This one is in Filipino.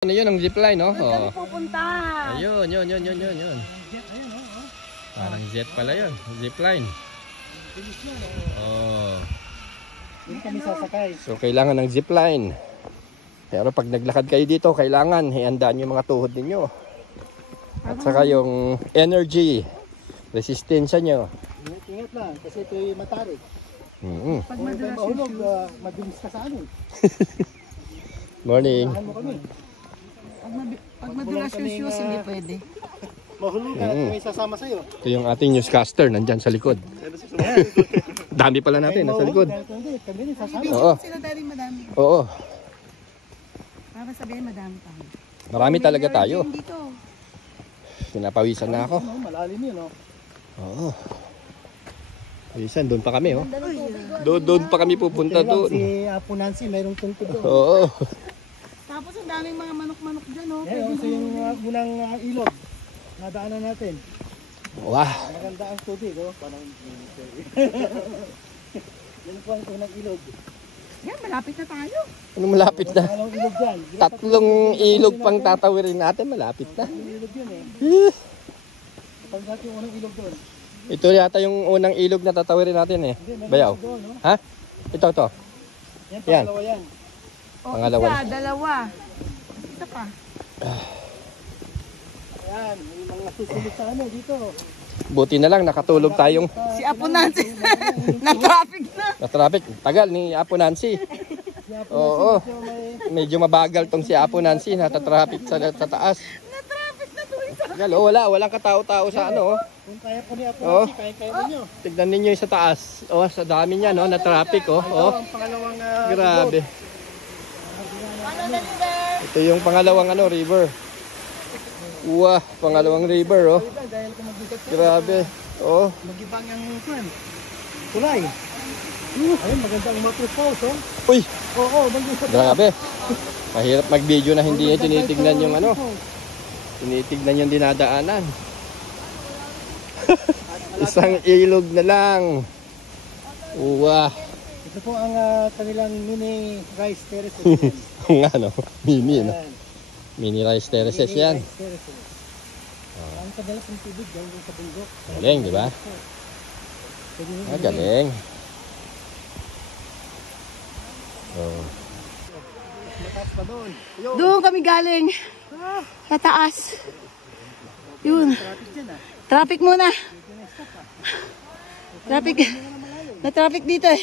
Ano yun, ang zipline, no? Doon kami pupunta. Ayun. Parang jet pala yun, zipline. Oh. Doon kami sasakay. So, kailangan ng zipline. Pero pag naglakad kayo dito, kailangan iandaan yung mga tuhod ninyo. At saka yung energy, resistensya nyo. Ingat lang, kasi ito yung matarik. Pag Kung ito madalas mahulog, madilis ka sa amin. Morning. Tahan mo kami. pag madulas yung shoes, hindi pwede. Mahulog ka, may sasama sa'yo. Ito yung ating newscaster, nandyan sa likod. Dami pala natin, nasa likod. Kami rin sasama. Oo. Sila dali madami. Oo. Para sabihin madami tayo. Marami talaga tayo. Dito. Pinapawisan na ako. Malalim yun, oh. Oo. Pawisan, doon pa kami, oh. Doon pa kami pupunta doon. Si Apo Nancy, mayroong tungkod doon. Oo. Tapos ang daming mga manok-manok dyan, oh. Yan, so yung unang ilog. Nadaanan natin. Wah. Maganda ang tubig, oh. Parang yan po ang unang ilog. Yan, malapit na tayo. Ano malapit na? Anong ilog dyan? Tatlong ilog pang tatawirin natin, malapit na. Yung ilog yun, eh. Pag natin yung unang ilog doon. Ito yata yung unang ilog na tatawirin natin eh. Bayaw. Doon, no? Ha? Ito. Yan, Yan. pangalawa yan. Oh, Pangalawa. isa, dalawa. Isa pa. Yan, may mga susunod sa ano dito. Buti na lang nakatulog tayong Si Apo Nancy. Na-traffic na. na traffic. Tagal ni Apo Nancy. Si Apo Oo. Nancy, may Medyo mabagal tong si Apo Nancy, natatraffic sa taas. Na-traffic na tuloy ka. Tagal, oh, walang katao-tao sa ano. Oh. kung kaya po ni Apo Oh. Nancy, kaya ninyo. Tignan ninyo yung sa taas. Oh, sa dami niya no, na traffic oh. Oh. Ang pangalawang Grabe. Ito yung pangalawang ano, river. Wah, pangalawang river oh. dahil kung magbigat ka, Grabe. Oh. mag-ibang ang kwan. Kulay. Ayun, magandang Matus Falls, oh. Uy, Oo, magandang sa grabe. Mahirap mag-video na hindi niya tinitignan yung ano. Tinitignan yung dinadaanan. Isang ilog na lang. Wah. Ito po ang kanilang mini rice terraces. Ang ano, mini no. Ayan. Mini rice terraces yan. Rice terraces. Ang kadalas ng tubig dahil sa bundok. Galing, di ba? Pwede nyo Ah, galing. Oh. mataas pa doon. Doon kami galing. Sa taas. Yun. Traffic dyan, ah. Traffic muna. Traffic. Na-traffic dito eh.